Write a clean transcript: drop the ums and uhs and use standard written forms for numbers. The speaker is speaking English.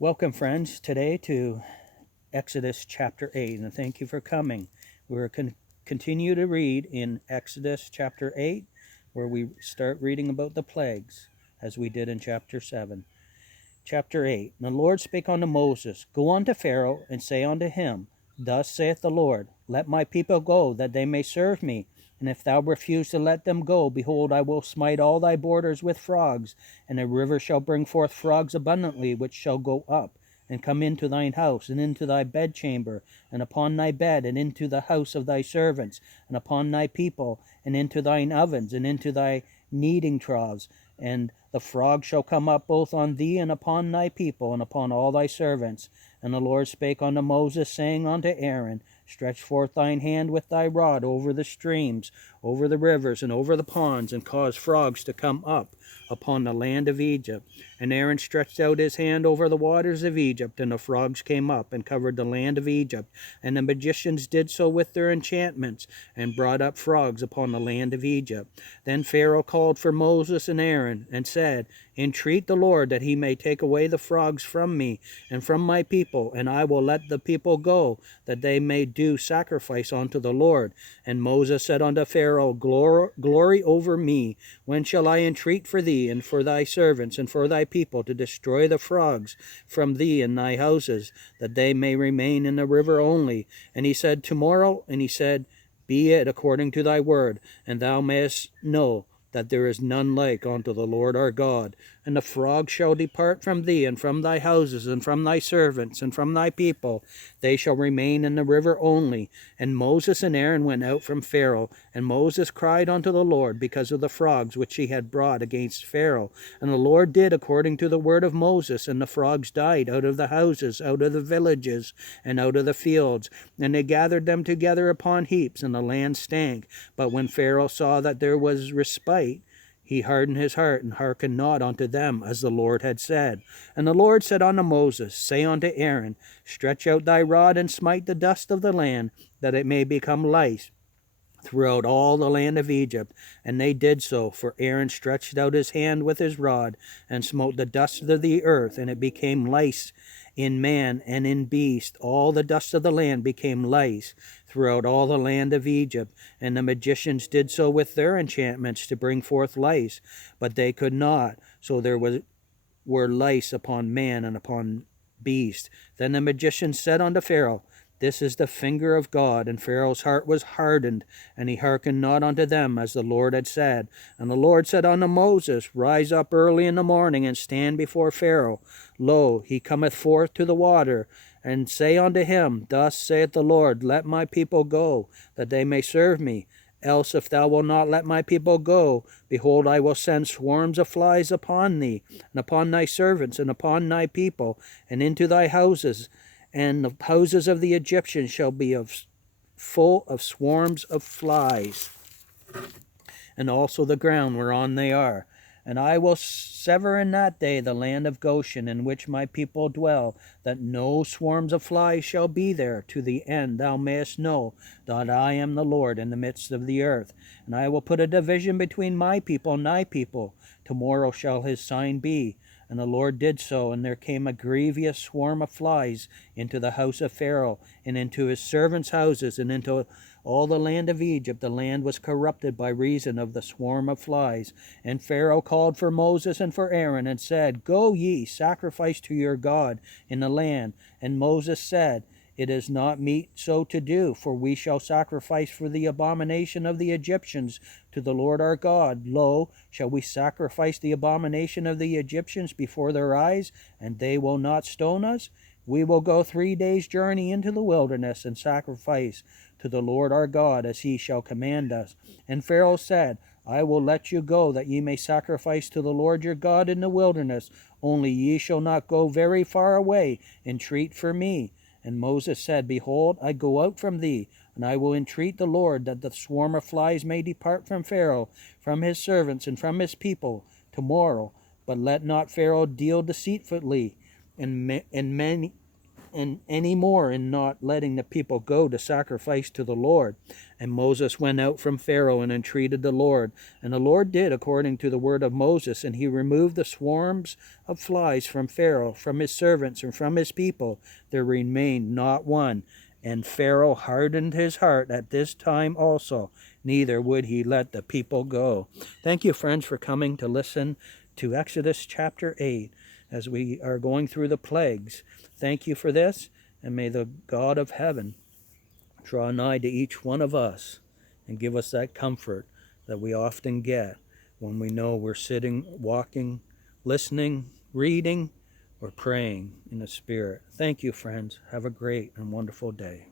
Welcome, friends, today to Exodus chapter 8, and thank you for coming. We're continue to read in Exodus chapter 8, where we start reading about the plagues, as we did in chapter 7. Chapter 8. And the Lord spake unto Moses, Go unto Pharaoh, and say unto him, Thus saith the Lord, Let my people go, that they may serve me. And if thou refuse to let them go, behold, I will smite all thy borders with frogs, and a river shall bring forth frogs abundantly, which shall go up, and come into thine house, and into thy bedchamber, and upon thy bed, and into the house of thy servants, and upon thy people, and into thine ovens, and into thy kneading troughs. And the frog shall come up both on thee, and upon thy people, and upon all thy servants. And the Lord spake unto Moses, saying unto Aaron, Stretch forth thine hand with thy rod over the streams, over the rivers, and over the ponds, and cause frogs to come up upon the land of Egypt. And Aaron stretched out his hand over the waters of Egypt, and the frogs came up and covered the land of Egypt. And the magicians did so with their enchantments, and brought up frogs upon the land of Egypt. Then Pharaoh called for Moses and Aaron, and said, Entreat the Lord that he may take away the frogs from me and from my people, and I will let the people go, that they may do sacrifice unto the Lord. And Moses said unto Pharaoh, Glory over me. When shall I entreat for thee, and for thy servants, and for thy people, to destroy the frogs from thee and thy houses, that they may remain in the river only? And he said, Tomorrow. And he said, Be it according to thy word, and thou mayest know that there is none like unto the Lord our God. And the frogs shall depart from thee, and from thy houses, and from thy servants, and from thy people. They shall remain in the river only. And Moses and Aaron went out from Pharaoh, and Moses cried unto the Lord because of the frogs which he had brought against Pharaoh. And the Lord did according to the word of Moses, and the frogs died out of the houses, out of the villages, and out of the fields. And they gathered them together upon heaps, and the land stank. But when Pharaoh saw that there was respite, he hardened his heart, and hearkened not unto them, as the Lord had said. And the Lord said unto Moses, Say unto Aaron, Stretch out thy rod, and smite the dust of the land, that it may become lice throughout all the land of Egypt. And they did so, for Aaron stretched out his hand with his rod, and smote the dust of the earth, and it became lice in man and in beast. All the dust of the land became lice throughout all the land of Egypt. And the magicians did so with their enchantments to bring forth lice, but they could not. So there were lice upon man and upon beast. Then the magicians said unto Pharaoh, This is the finger of God. And Pharaoh's heart was hardened, and he hearkened not unto them, as the Lord had said. And the Lord said unto Moses, Rise up early in the morning, and stand before Pharaoh. Lo, he cometh forth to the water. And say unto him, Thus saith the Lord, Let my people go, that they may serve me. Else, if thou wilt not let my people go, behold, I will send swarms of flies upon thee, and upon thy servants, and upon thy people, and into thy houses. And the houses of the Egyptians shall be full of swarms of flies, and also the ground whereon they are. And I will sever in that day the land of Goshen, in which my people dwell, that no swarms of flies shall be there, to the end thou mayest know that I am the Lord in the midst of the earth. And I will put a division between my people and thy people. Tomorrow shall his sign be. And the Lord did so, and there came a grievous swarm of flies into the house of Pharaoh, and into his servants' houses, and into all the land of Egypt. The land was corrupted by reason of the swarm of flies. And Pharaoh called for Moses and for Aaron, and said, Go ye, sacrifice to your God in the land. And Moses said, It is not meet so to do, for we shall sacrifice for the abomination of the Egyptians to the Lord our God. Lo, shall we sacrifice the abomination of the Egyptians before their eyes, and they will not stone us? We will go 3 days' journey into the wilderness, and sacrifice to the Lord our God, as he shall command us. And Pharaoh said, I will let you go, that ye may sacrifice to the Lord your God in the wilderness. Only ye shall not go very far away. Entreat for me. And Moses said, Behold, I go out from thee, and I will entreat the Lord, that the swarm of flies may depart from Pharaoh, from his servants, and from his people tomorrow. But let not Pharaoh deal deceitfully, and many and any more in not letting the people go to sacrifice to the Lord. And Moses went out from Pharaoh and entreated the Lord. And the Lord did according to the word of Moses, and he removed the swarms of flies from Pharaoh, from his servants, and from his people. There remained not one. And Pharaoh hardened his heart at this time also, neither would he let the people go. Thank you, friends, for coming to listen to Exodus chapter 8 as we are going through the plagues. Thank you for this, and may the God of heaven draw nigh to each one of us and give us that comfort that we often get when we know we're sitting, walking, listening, reading, or praying in the Spirit. Thank you, friends. Have a great and wonderful day.